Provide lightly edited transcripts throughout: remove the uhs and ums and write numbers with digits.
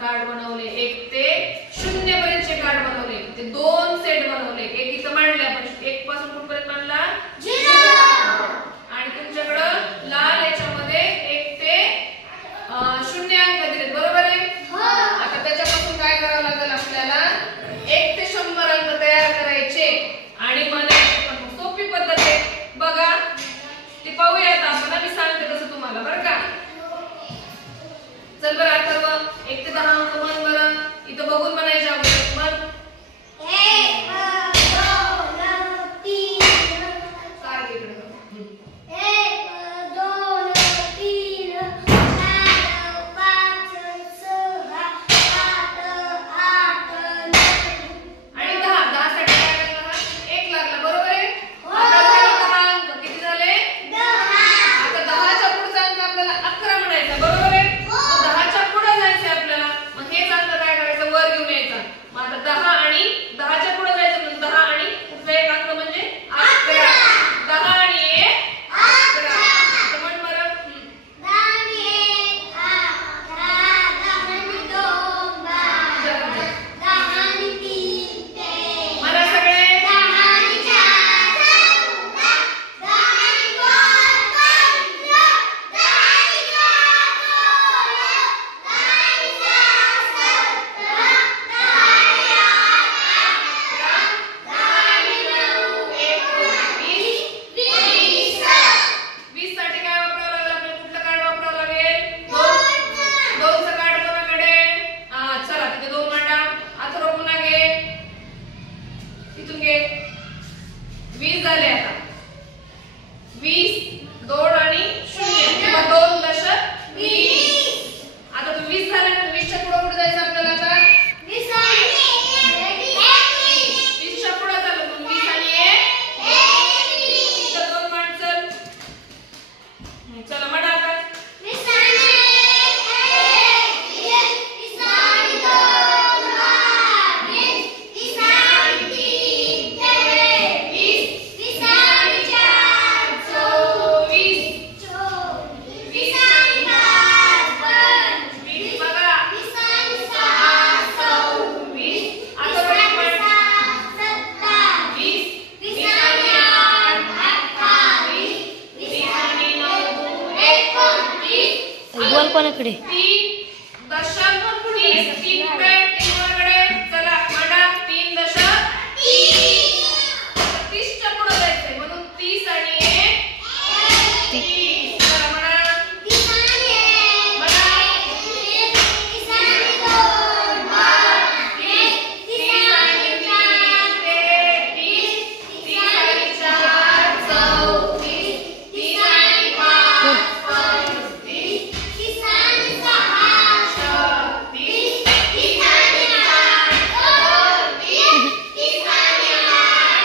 Card बनवले, 1 ते 0 पर्यंतचे कार्ड बनवले, ते 2 सेट बनवले. एक इथं मांडले आपण, 1 पासून कुठपर्यंत मांडला 0. आणि तुमच्याकडे लाल याच्यामध्ये 1 ते 0 अंक दिलेत, बरोबर आहे? आता त्याच्यापासून काय करावं लागेल आपल्याला? 1 ते 100 अंक तयार करायचे आणि म्हणायचे. पण सोपी पद्धत आहे बघा, ते पाहूयात आपण. मी सांगते कसं तुम्हाला, बरं का? चल बरं अथर्व, 1 ते 10 अंक म्हण बरं. इथं बघून म्हणायचे अगोदर. म्हण. 1 2 3 4 इकडे 1 2 3 4 5 6 7 8 9 आणि 10 साठी काय लागला? 1 लागला, बरोबर आहे? आता झाले 10 अंक. किती झाले? 10. आता 10च्या पुढचा अंक आपल्याला 11 म्हणायचा, बरोबर आहे? मग 10च्या पुढे जायचं आपल्याला. मग हेच अंक काय करायचं? वर घेऊन यायचा. मग आता 10 आणि 10च्या पुढे जायचं म्हणजे 10 आणि पुढचा एक अंक म्हणजे 11. 10 आणि 1 11. आता म्हण बरं. 10 आणि 1 10 10 आणि 2 12 10 आणि 3 13 म्हणा सगळे. 10 आणि 4 14 10 आणि 5 15 10 आणि 6 16 10 आणि 7 17 10 आणि 8 10 आणि 9 21 20 साठी काय वापरावं लागेल आपल्याला? कुठलं कार्ड वापरावं लागेल? 2चं कार्ड कोणाकडे? चला तिथे 2 मांडा. अथर्व पुन्हा घे, तिथून घे. 20 झाले. आता 20 2 आणि 0 किंवा 2 दशक 20. आता तू 20 झाले ना, 20च्या पुढे कुठे जायचं आपल्याला? आता 20 आणि 20च्या पुढे झालं मग 20 आणि 1 इथं 2 मांड. चल चला म्हणा आता. 20 आणि 1 20 आणि 2 22 20 आणि 3 23 20 आणि 4 24 20 आणि 5 25 बघा. 20 आणि 6 26 आता बघा 27 20 आणि 8 28 20 आणि 9 29 बॉल कोणाकडे? 3 दशक 30 3 कडे 3 वरकडे. चला मांडा. 3 दशक 30. 30च्या पुढे जायचंय म्हणून 30 आणि 1 30. चला म्हणा. 30 आणि 1 म्हणा. 30 आणि 2 30 30 आणि 3 30 30 आणि 4 34 30 आणि 5 35 30 आणि 6 36 30 आणि 8 30 30 आणि 8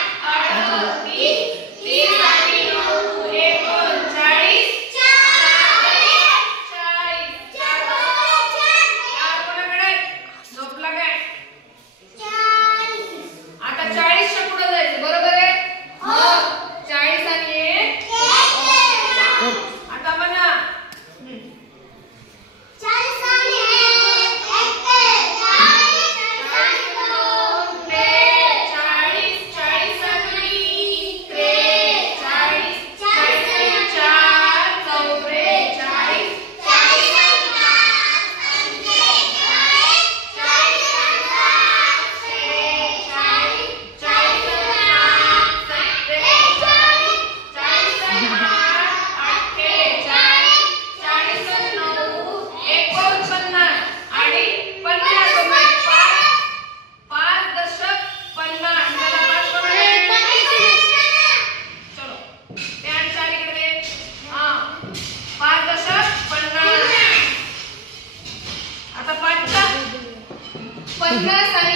38 30 आणि 9 39 40 4 कोणाकडे? झोपला काय? आता 40च्या पुढे जायचं, बरोबर आहे? हो. 40 आणि 1 आता बघा. 40 आणि 1 41 40 40 40 आणि 3 43 40 40 आणि 4 44 40 40 आणि 5 45 40 आणि 7 40 40 आणि 8 47 40 आणि 8 48 40 आणि 9 49 आणि 50 5 दशक 50. चला 5 कोणाकडे? चलो ते आणि 4 इकडे दे. 5 दशक 50. आता 50 आणि